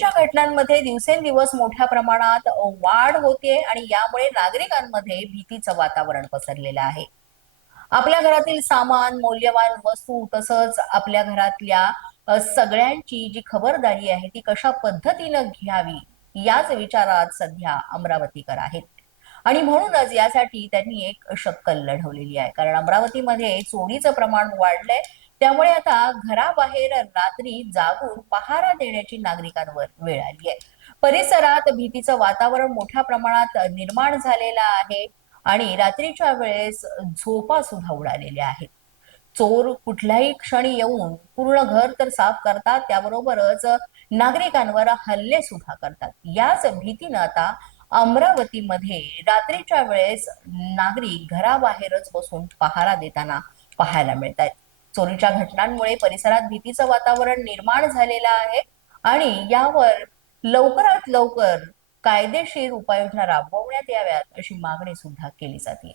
चोरीच्या घटनांमध्ये दिवसेंदिवस मोठ्या प्रमाणात वाढ होते आणि यामुळे नागरिकांमध्ये भीतीचं वातावरण पसरलेलं आहे। आपल्या घरातील सामान, मौल्यवान वस्तू तसंच आपल्या घरातल्या सगळ्यांची जी खबरदारी आहे ती कशा पद्धतीनं घ्यावी याच विचारात सध्या अमरावतीकर आहेत। आणि म्हणूनच यासाठी त्यांनी एक शक्कल लढवलेली आहे, कारण अमरावतीमध्ये चोरीचं प्रमाण वाढलंय। त्यामुळे आता घराबाहेर रात्री जागून पहारा देण्याची नागरिकांवर वेळ आली आहे। परिसरात भीतीचं वातावरण मोठ्या प्रमाणात निर्माण झालेलं आहे आणि रात्रीच्या वेळेस झोपा सुद्धा उडालेल्या आहेत। चोर कुठल्याही क्षणी येऊन पूर्ण घर तर साफ करतात, त्याबरोबरच नागरिकांवर हल्ले सुद्धा करतात। याच भीतीनं आता अमरावतीमध्ये रात्रीच्या वेळेस नागरिक घराबाहेरच बसून पहारा देताना पाहायला मिळत आहेत। चोरीच्या घटनांमुळे परिसरात भीतीचं वातावरण निर्माण झालेलं आहे आणि यावर लवकरात लवकर कायदेशीर उपाययोजना राबवण्यात याव्यात अशी मागणी सुद्धा केली जाते।